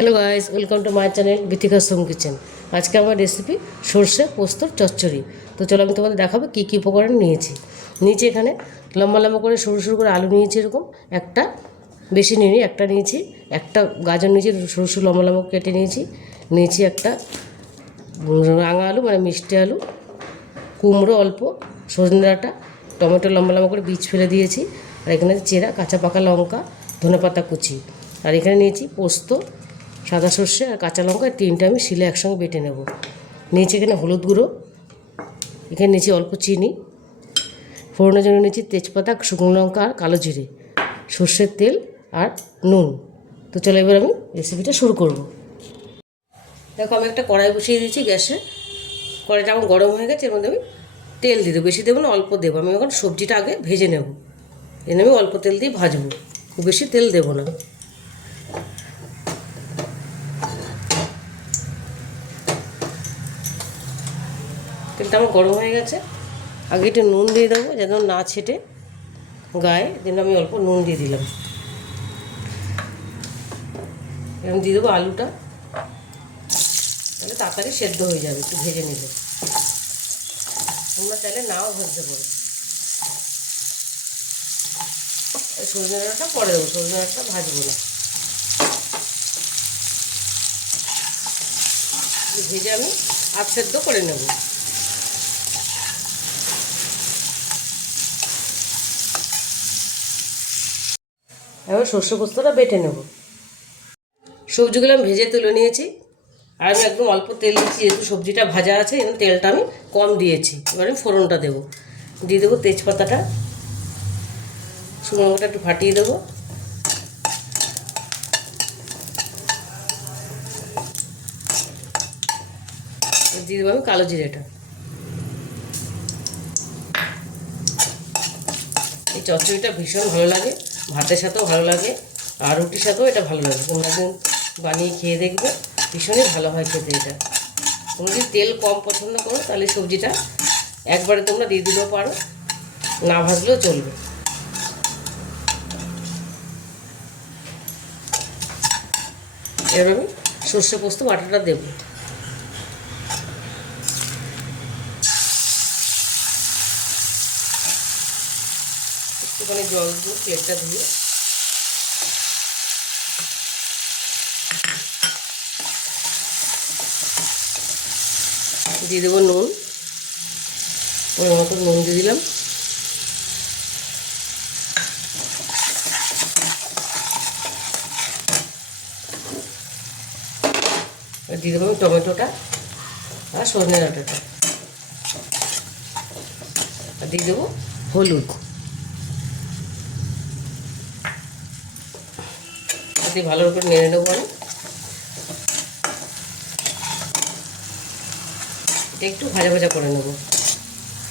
Hello guys, welcome to my channel গীতিকার home kitchen. আজকে আমার রেসিপি সর্ষে পোস্তর চচ্চড়ি। তো চলো আমি তোমাদের দেখাবো কী কী উপকরণ নিয়েছি এখানে লম্বা লম্বা করে সরু সরু করে আলু নিয়েছি, এরকম একটা, বেশি নিইনি, একটা নিয়েছি। একটা গাজর নিয়েছি, সরু সরু লম্বা লম্বা কেটে নিয়েছি একটা রাঙা আলু মানে মিষ্টি আলু, কুমড়ো অল্প, সজনে ডাঁটা, টমেটো লম্বা লম্বা করে বীজ ফেলে দিয়েছি, আর এখানে চেরা কাঁচা পাকা লঙ্কা, ধনেপাতা কুচি, আর এখানে নিয়েছি পোস্ত, সাদা সর্ষে আর কাঁচা লঙ্কা, তিনটে আমি শিলে একসঙ্গে বেটে নেব। নিয়েছি এখানে হলুদ গুঁড়ো, এখানে নিয়েছি অল্প চিনি, ফোড়নের জন্য নিয়েছি তেজপাতা, শুকনো লঙ্কা আর কালো জিরে, সর্ষের তেল আর নুন। তো চলো এবার আমি রেসিপিটা শুরু করব। দেখো আমি একটা কড়াই বসিয়ে দিয়েছি গ্যাসে, কড়াইটা আমার গরম হয়ে গেছে, এর মধ্যে আমি তেল দিয়ে দেবো, বেশি দেবো না, অল্প দেবো। আমি এখন সবজিটা আগে ভেজে নেব, এনে আমি অল্প তেল দিয়ে ভাজবো, খুব বেশি তেল দেবো না। তেলটা আমার গরম হয়ে গেছে, আগে একটু নুন দিয়ে দেবো যেন না ছেটে গায়ে, যেন আমি অল্প নুন দিয়ে দিলাম। এরকম দিয়ে দেবো আলুটা, তাহলে তাড়াতাড়ি সেদ্ধ হয়ে যাবে একটু ভেজে নিলে। তোমরা চাইলে নাও ভাজতে পারো। সজনে ডাঁটাটা পরে দেবো, সজনে ডাঁটাটা ভাজবো না, ভেজে আমি আধ সেদ্ধ করে নেব। এবার সর্ষে পোস্তটা বেটে নেব। সবজিগুলো আমি ভেজে তুলে নিয়েছি, আর আমি একদম অল্প তেল দিচ্ছি, যেহেতু সবজিটা ভাজা আছে এবং তেলটা আমি কম দিয়েছি। এবার আমি ফোড়নটা দেবো, দিয়ে দেবো তেজপাতাটা, শুকনো লঙ্কাটা একটু ফাটিয়ে দেবো, দিয়ে দেবো আমি কালো জিরেটা। এই চচ্চড়িটা ভীষণ ভালো লাগে, ভাতের সাথেও ভালো লাগে, আর রুটির সাথেও এটা ভালো লাগে। তোমরা একদিন বানিয়ে খেয়ে দেখবে, ভীষণই ভালো হয় খেতে এটা। তোমরা যদি তেল কম পছন্দ করো তাহলে সবজিটা একবারে তোমরা দিয়ে দিলেও পারো, না ভাজলেও চলবে। এবার আমি সর্ষে পোস্ত বাটাটা দেবো, একটুখানি জল দিয়ে প্লেটটা ধুয়ে দিয়ে দেবো নুন, ওর মতো নুন দিয়ে দিলাম, দিয়ে দেবো টমেটোটা আর সজনে ডাঁটাটা, আর দিয়ে দেবো হলুদ, দিয়ে ভালো করে নেড়ে নেবো। আমি এটা একটু ভাজা ভাজা করে নেবো,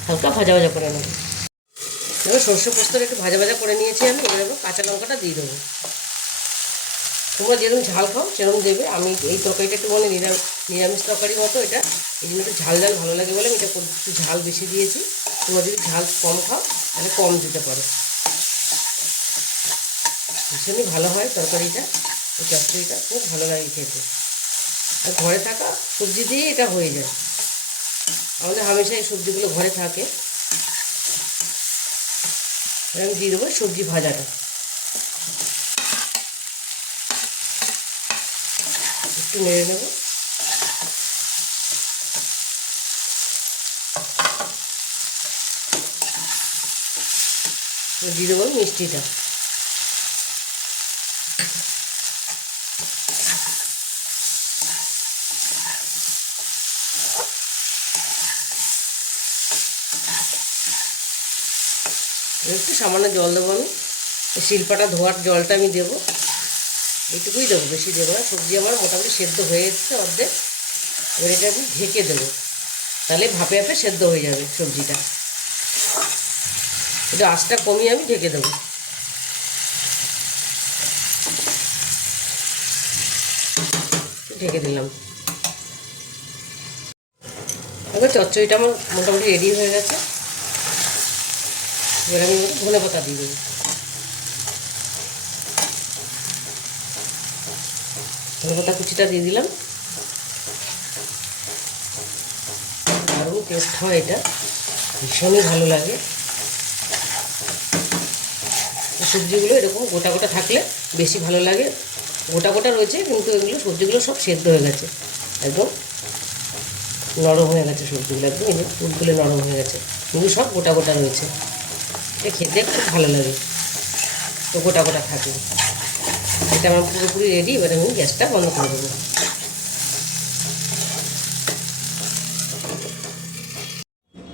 হালকা ভাজা ভাজা করে নেবো। এবার সর্ষে পোস্তটা একটু ভাজা ভাজা করে নিয়েছি আমি, এবার কাঁচা লঙ্কাটা দিয়ে দেবো। তোমরা যেরকম ঝাল খাও সেরকম দেবে। আমি এই তরকারিটা একটু মানে নিরামিষ তরকারির মতো এটা, এই জন্য একটু ঝাল ঝাল ভালো লাগে বলে আমি এটা একটু ঝাল বেশি দিয়েছি। তোমরা যদি ঝাল কম খাও তাহলে কম দিতে পারো। ভীষণই ভালো হয় তরকারিটা, এই চচ্চড়িটা খুব ভালো লাগে খেতে, আর ঘরে থাকা সবজি দিয়ে এটা হয়ে যায়। আমাদের হামেশা এই সবজিগুলো ঘরে থাকে। আমি দিয়ে দেবো সবজি ভাজাটা, একটু নেড়ে নেব। দিয়ে দেবো মিষ্টিটা, একটু সামান্য জল দেবো। আমি শিলপাটা ধোয়ার জলটা আমি দেবো, এইটুকুই দেবো, বেশি দেবো না। সবজি আমার মোটামুটি সেদ্ধ হয়ে এসছে অর্ধেক। এবার এটা আমি ঢেকে দেবো, তাহলে ভাপে ভাপে সেদ্ধ হয়ে যাবে সবজিটা। এটা আঁচটা কমিয়ে আমি ঢেকে দেবো, ঢেকে দিলাম। এবার চচ্চড়িটা আমার মোটামুটি রেডি হয়ে গেছে। এবার আমি ধনেপাতা দিয়ে দেবো। ধনেপাতা কুচিটা দিয়ে দিলাম। দারুণ টেস্ট হয় এটা, ভীষণই ভালো লাগে। সবজিগুলো এরকম গোটা গোটা থাকলে বেশি ভালো লাগে। গোটা গোটা রয়েছে কিন্তু এগুলো সবজিগুলো সব সেদ্ধ হয়ে গেছে, একদম নরম হয়ে গেছে সবজিগুলো, একদম এই যে ফুলগুলো নরম হয়ে গেছে, কিন্তু সব গোটা গোটা রয়েছে। এটা খেতে খুব ভালো লাগে তো গোটা গোটা থাকলে। এটা আমার পুরোপুরি রেডি। এবার আমি গ্যাসটা বন্ধ করে দেবো।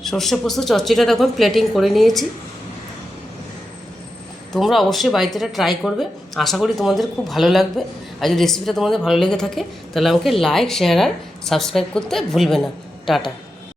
সর্ষে পোস্ত চচ্চড়িটা তখন প্লেটিং করে নিয়েছি। তোমরা অবশ্যই বাড়িতে এটা ট্রাই করবে, আশা করি তোমাদের খুব ভালো লাগবে। আর যদি রেসিপিটা তোমাদের ভালো লেগে থাকে তাহলে আমাকে লাইক, শেয়ার আর সাবস্ক্রাইব করতে ভুলবে না। টাটা।